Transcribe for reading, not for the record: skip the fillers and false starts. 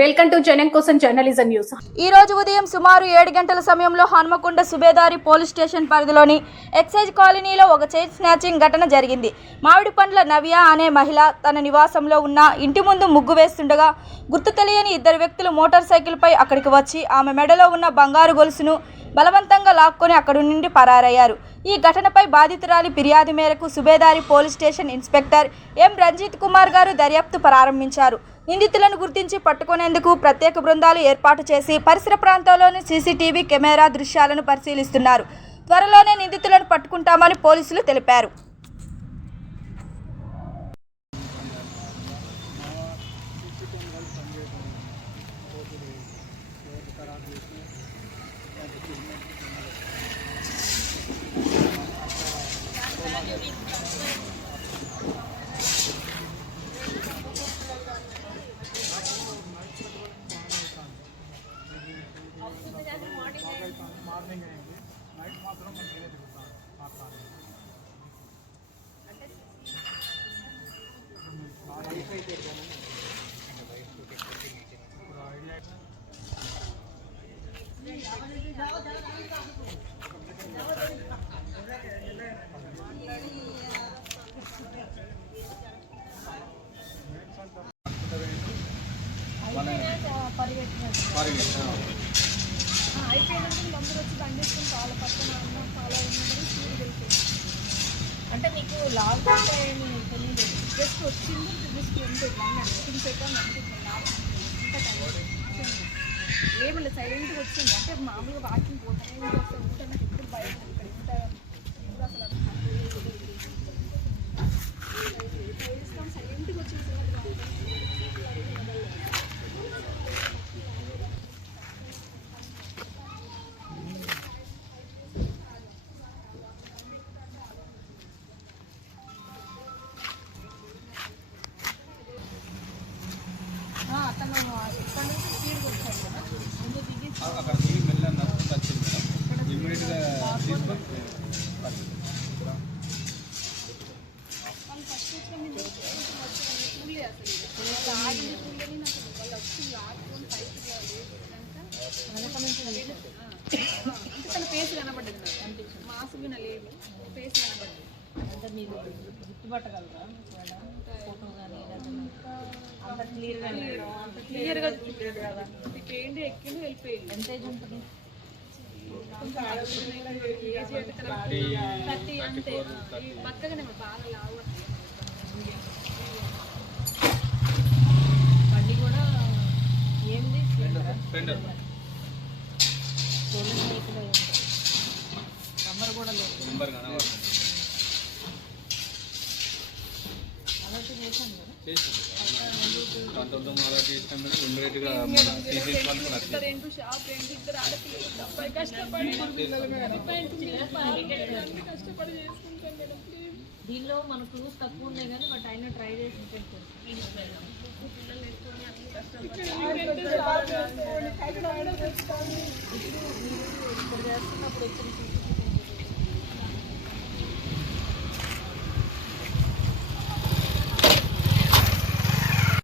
Welcome to జనం కోసం journalism news. ఈ రోజు ఉదయం సుమారు 7 గంటల సమయంలో హనుమకొండ సుబేదారి పోలీస్ స్టేషన్ పరిధిలోని ఎక్సైజ్ కాలనీలో ఒక చైన్ స్నాచింగ్ ఘటన జరిగింది. మామిడిపండ్ల నవ్య అనే మహిళ తన నివాసంలో ఉన్న ఇంటి ముందు ముగ్గు వేస్తుండగా గుర్తు తెలియని ఇద్దరు వ్యక్తులు మోటార్ సైకిల్పై అక్కడికి వచ్చి ఆమె మెడలో ఉన్న బంగారు గొలుసును బలవంతంగా లాక్కొని అక్కడి నుండి పరారయ్యారు. ఈ ఘటనపై బాధితురాలి ఫిర్యాదు మేరకు Subedari police station inspector M Ranjit Kumar గారు దర్యాప్తు ప్రారంభించారు. నిందితులను గుర్తించి పట్టుకునేందుకు ప్రత్యేక బృందాలు ఏర్పాటు చేసి పరిసర ప్రాంతాల్లోని సీసీటీవీ కెమెరా దృశ్యాలను పరిశీలిస్తున్నారు. త్వరలోనే నిందితులను పట్టుకుంటామని పోలీసులు తెలిపారు. మార్నింగ్ అయింది, నైట్ మాత్రం మనం వేరే తిరుగుతాం మాట్లాడాలి. అయిపోయినప్పుడు అందరూ వచ్చి బండి వేసుకుని చాలా పక్కన ఫాలో అయినప్పుడు స్పీడ్ వెళ్తుంది. అంటే మీకు లాగ్ అంటే ఏమి తెలియలేదు, జస్ట్ వచ్చింది జస్ట్ ఉంది థింగ్స్ అయితే ఇంకా టైం ఏమి లేదు, సైలెంట్గా వచ్చింది. అంటే మామూలుగా వాకింగ్ పోతానే వస్తే ఉంటే నాకు ఎప్పుడు భయం ఇక్కడ ఇంత ఇప్పుడు అసలు సైలెంట్గా వచ్చింది. అతను ఇక్కడ నుంచి స్పీడ్గా వచ్చాడు కదా, ముందు దిగి అక్కడ దిగి వెళ్ళాను వచ్చింది మేడం. ఇమ్మీడియట్గా తీసుకొని వాళ్ళు ఫస్ట్ వచ్చిన చూడలే అసలు ఆగింది చూడలేని నాకు వాళ్ళు వచ్చి ఆడుకొని పైకి అంటే తన ఫేస్ కనబడ్డది నాకు అనిపించింది. మాస్క్ విన లేదు, ఫేస్ కనబడ్డది. అంటే మీరు గుర్తుపట్టగలరా ఫోటో కానీ అంత క్లియర్గా చూడలేదు కదా. ట్రైన్ ఎక్కింది వెళ్ళిపోయింది. ఎంత ఏజ్ ఉంటుంది? ఏజ్ 30 అంతే. పక్కగానే బాగా లావు. బండి కూడా ఏంది నెంబర్ కూడా లేదు. నెంబర్ కనబడుతుంది. అలర్ట్ చేశాను కదా, కంట్రోల్ అలా చేసినాం మేడం. ఇమ్మీడియట్గా మన సీసీ రెండు షాప్ రెండు ఇద్దరు ఆడపిల్లలు అబ్బాయి కష్టపడి కష్టపడి చేసుకుంటాం మేడం. దీనిలో మన క్లూస్ తక్కువ ఉన్నాయి కానీ బట్ అయినా ట్రై చేసి పిల్లలు ఎక్కువ అన్ని కష్టపడి ఇప్పుడు చేస్తున్నప్పుడు వచ్చిన